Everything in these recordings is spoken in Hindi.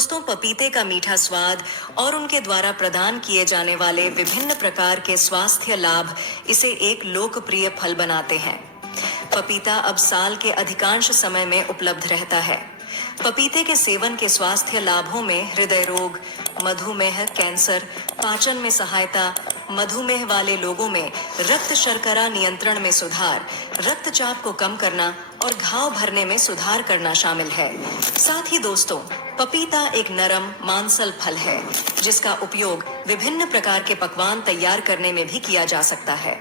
दोस्तों, पपीते का मीठा स्वाद और उनके द्वारा प्रदान किए जाने वाले विभिन्न प्रकार के स्वास्थ्य लाभ इसे एक लोकप्रिय फल बनाते हैं। पपीता अब साल के अधिकांश समय में उपलब्ध रहता है। पपीते के सेवन के स्वास्थ्य लाभों में हृदय रोग, मधुमेह, कैंसर, पाचन में सहायता, मधुमेह वाले लोगों में रक्त शर्करा नियंत्रण में सुधार, रक्तचाप को कम करना और घाव भरने में सुधार करना शामिल है। साथ ही दोस्तों, पपीता एक नरम मांसल फल है जिसका उपयोग विभिन्न प्रकार के पकवान तैयार करने में भी किया जा सकता है।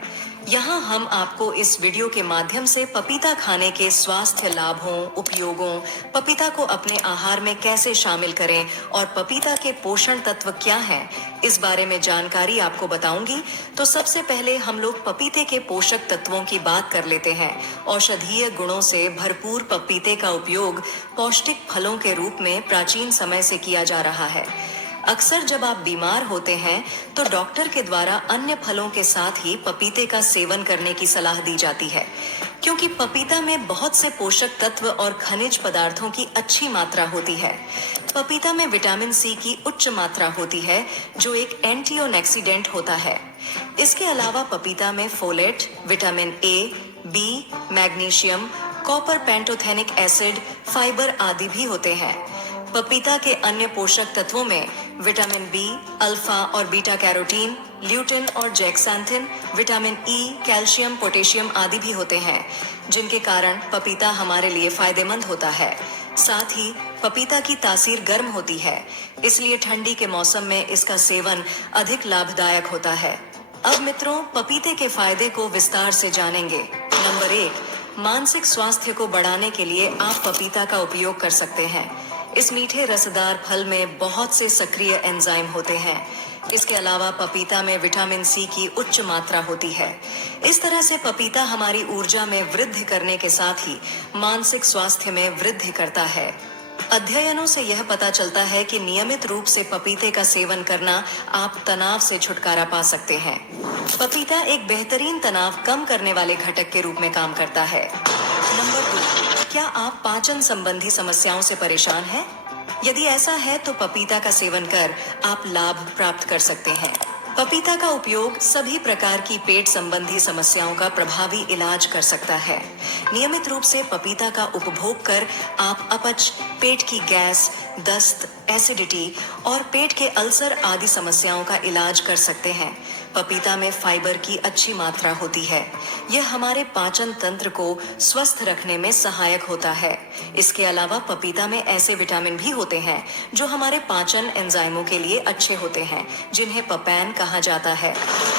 यहाँ हम आपको इस वीडियो के माध्यम से पपीता खाने के स्वास्थ्य लाभों, उपयोगों, पपीता को अपने आहार में कैसे शामिल करें और पपीता के पोषण तत्व क्या हैं, इस बारे में जानकारी आपको बताऊंगी। तो सबसे पहले हम लोग पपीते के पोषक तत्वों की बात कर लेते हैं। औषधीय गुणों से भरपूर पपीते का उपयोग पौष्टिक फलों के रूप में प्राचीन समय से किया जा रहा है। अक्सर जब आप बीमार होते हैं तो डॉक्टर के द्वारा अन्य फलों के साथ ही पपीते का सेवन करने की सलाह दी जाती है, क्योंकि पपीता में बहुत से पोषक तत्व और खनिज पदार्थों की अच्छी मात्रा होती है। पपीता में विटामिन सी की उच्च मात्रा होती है, जो एक एंटीऑक्सीडेंट होता है। इसके अलावा पपीता में folate, vitamin A, B, magnesium, copper pantothenic acid, fibre आदि भी होते हैं। पपीता के अन्य पोषक तत्वों में विटामिन बी, अल्फा और बीटा कैरोटीन, ल्यूटिन और जेक्सांथिन, विटामिन ई, कैल्शियम, पोटेशियम आदि भी होते हैं, जिनके कारण पपीता हमारे लिए फायदेमंद होता है। साथ ही पपीता की तासीर गर्म होती है, इसलिए ठंडी के मौसम में इसका सेवन अधिक लाभदायक होता है। अब मित्रों, पपीते के फायदे को विस्तार से जानेंगे। नंबर 1, मानसिक स्वास्थ्य को बढ़ाने के लिए आप पपीता का उपयोग कर सकते हैं। इस मीठे रसदार फल में बहुत से सक्रिय एंजाइम होते हैं। इसके अलावा पपीता में विटामिन सी की उच्च मात्रा होती है। इस तरह से पपीता हमारी ऊर्जा में वृद्धि करने के साथ ही मानसिक स्वास्थ्य में वृद्धि करता है। अध्ययनों से यह पता चलता है कि नियमित रूप से पपीते का सेवन करना आप तनाव से छुटकारा पा सकते हैं। पपीता एक बेहतरीन तनाव कम करने वाले घटक के रूप में काम करता है। नंबर 2, क्या आप पाचन संबंधी समस्याओं से परेशान हैं? यदि ऐसा है तो पपीता का सेवन कर आप लाभ प्राप्त कर सकते हैं। पपीता का उपयोग सभी प्रकार की पेट संबंधी समस्याओं का प्रभावी इलाज कर सकता है। नियमित रूप से पपीता का उपभोग कर आप अपच, पेट की गैस, दस्त, एसिडिटी और पेट के अल्सर आदि समस्याओं का इलाज कर सकते हैं। पपीता में फाइबर की अच्छी मात्रा होती है। यह हमारे पाचन तंत्र को स्वस्थ रखने में सहायक होता है। इसके अलावा पपीता में ऐसे विटामिन भी होते हैं जो हमारे पाचन एंजाइमों के लिए अच्छे होते हैं, जिन्हें पपैन कहा जाता है।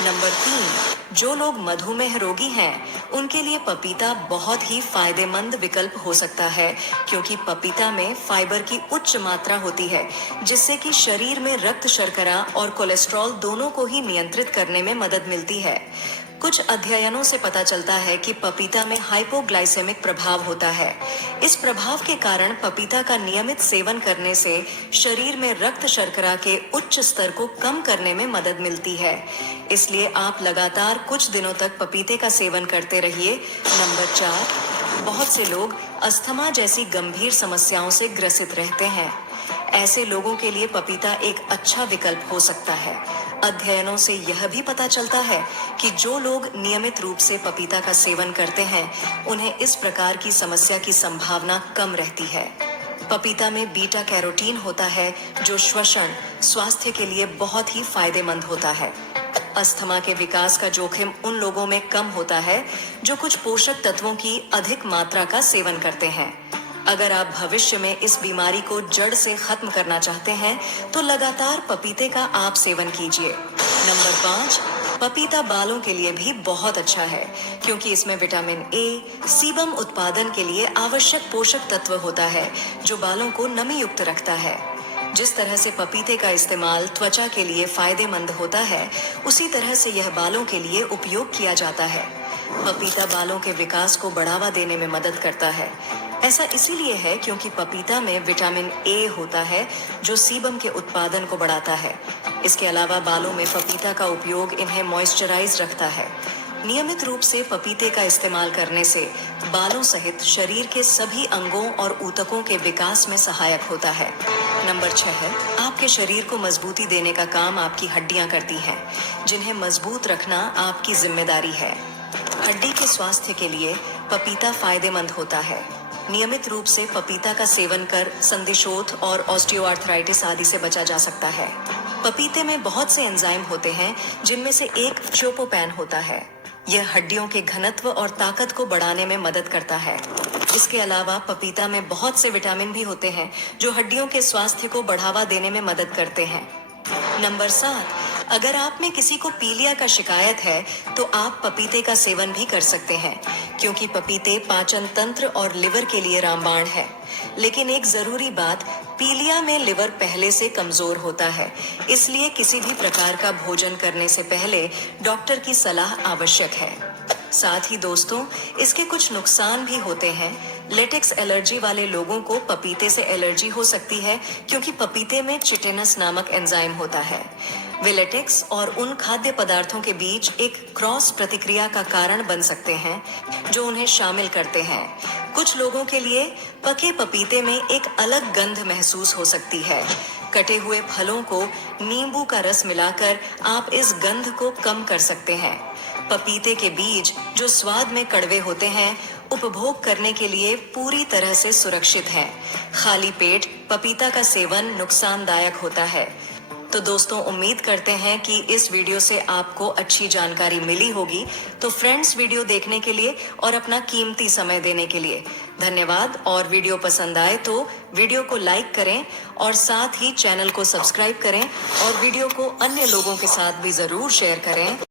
नंबर 3, जो लोग मधुमेह रोगी हैं, उनके लिए पपीता बहुत ही फायदेमंद विकल्प हो सकता है, क्योंकि पपीता में फाइबर की उच्च मात्रा होती है, जिससे कि शरीर में रक्त शर्करा और कोलेस्ट्रॉल दोनों को ही नियंत्रित करने में मदद मिलती है। कुछ अध्ययनों से पता चलता है कि पपीता में हाइपोग्लाइसेमिक प्रभाव होता है। इस प्रभाव के कारण पपीता का नियमित सेवन करने से शरीर में रक्त शर्करा के उच्च स्तर को कम करने में मदद मिलती है। इसलिए आप लगातार कुछ दिनों तक पपीते का सेवन करते रहिए। नंबर 4, बहुत से लोग अस्थमा जैसी गंभीर समस्याओं से ग्रसित रहते हैं। ऐसे लोगों के लिए पपीता एक अच्छा विकल्प हो सकता है। अध्ययनों से यह भी पता चलता है कि जो लोग नियमित रूप से पपीता का सेवन करते हैं, उन्हें इस प्रकार की समस्या की संभावना कम रहती है। पपीता में बीटा कैरोटीन होता है, जो श्वसन स्वास्थ्य के लिए बहुत ही फायदेमंद होता है। अस्थमा के विकास का जोखिम उन लोगों में कम होता है जो कुछ पोषक तत्वों की अधिक मात्रा का सेवन करते हैं। अगर आप भविष्य में इस बीमारी को जड़ से खत्म करना चाहते हैं तो लगातार पपीते का आप सेवन कीजिए। नंबर 5, पपीता बालों के लिए भी बहुत अच्छा है, क्योंकि इसमें विटामिन ए, सीबम उत्पादन के लिए आवश्यक पोषक तत्व होता है, जो बालों को नमी युक्त रखता है। जिस तरह से पपीते का इस्तेमाल त्वचा के लिए फायदेमंद होता है, उसी तरह से यह बालों के लिए उपयोग किया जाता है। पपीता बालों के विकास को बढ़ावा देने में मदद करता है। ऐसा इसीलिए है क्योंकि पपीता में विटामिन ए होता है, जो सीबम के उत्पादन को बढ़ाता है। इसके अलावा बालों में पपीता का उपयोग इन्हें मॉइस्चराइज रखता है। नियमित रूप से पपीते का इस्तेमाल करने से बालों सहित शरीर के सभी अंगों और ऊतकों के विकास में सहायक होता है। नंबर 6 है, आपके शरीर को मजबूती देने का काम आपकी हड्डियां करती हैं, जिन्हें मजबूत रखना आपकी जिम्मेदारी है। हड्डी के स्वास्थ्य के लिए पपीता फायदेमंद होता है। नियमित रूप से पपीता का सेवन कर संधिशोथ और ऑस्टियोआर्थराइटिस आदि से बचा जा सकता है। पपीते में बहुत से एंजाइम होते हैं, जिनमें से एक ट्रिप्टोफैन होता है। यह हड्डियों के घनत्व और ताकत को बढ़ाने में मदद करता है। इसके अलावा पपीता में बहुत से विटामिन भी होते हैं, जो हड्डियों के स्वास्थ्य को बढ़ावा देने में मदद करते हैं। नंबर 7, अगर आप में किसी को पीलिया का शिकायत है तो आप पपीते का सेवन भी कर सकते हैं, क्योंकि पपीते पाचन तंत्र और लिवर के लिए रामबाण है। लेकिन एक जरूरी बात, पीलिया में लिवर पहले से कमजोर होता है, इसलिए किसी भी प्रकार का भोजन करने से पहले डॉक्टर की सलाह आवश्यक है। साथ ही दोस्तों, इसके कुछ नुकसान भी होते हैं। लेटेक्स एलर्जी वाले लोगों को पपीते से एलर्जी हो सकती है, क्योंकि पपीते में चिटिनस नामक एंजाइम होता है। वे लेटेक्स और उन खाद्य पदार्थों के बीच एक क्रॉस प्रतिक्रिया का कारण बन सकते हैं, जो उन्हें शामिल करते हैं। कुछ लोगों के लिए पके पपीते में एक अलग गंध महसूस हो सकती है। कटे हुए फलों को नींबू का रस मिलाकर आप इस गंध को कम कर सकते हैं। पपीते के बीज, जो स्वाद में कड़वे होते हैं, उपभोग करने के लिए पूरी तरह से सुरक्षित हैं। खाली पेट पपीता का सेवन नुकसानदायक होता है। तो दोस्तों, उम्मीद करते हैं कि इस वीडियो से आपको अच्छी जानकारी मिली होगी। तो फ्रेंड्स, वीडियो देखने के लिए और अपना कीमती समय देने के लिए धन्यवाद। और वीडियो पसंद आए तो वीडियो को लाइक करें और साथ ही चैनल को सब्सक्राइब करें और वीडियो को अन्य लोगों के साथ भी जरूर शेयर करें।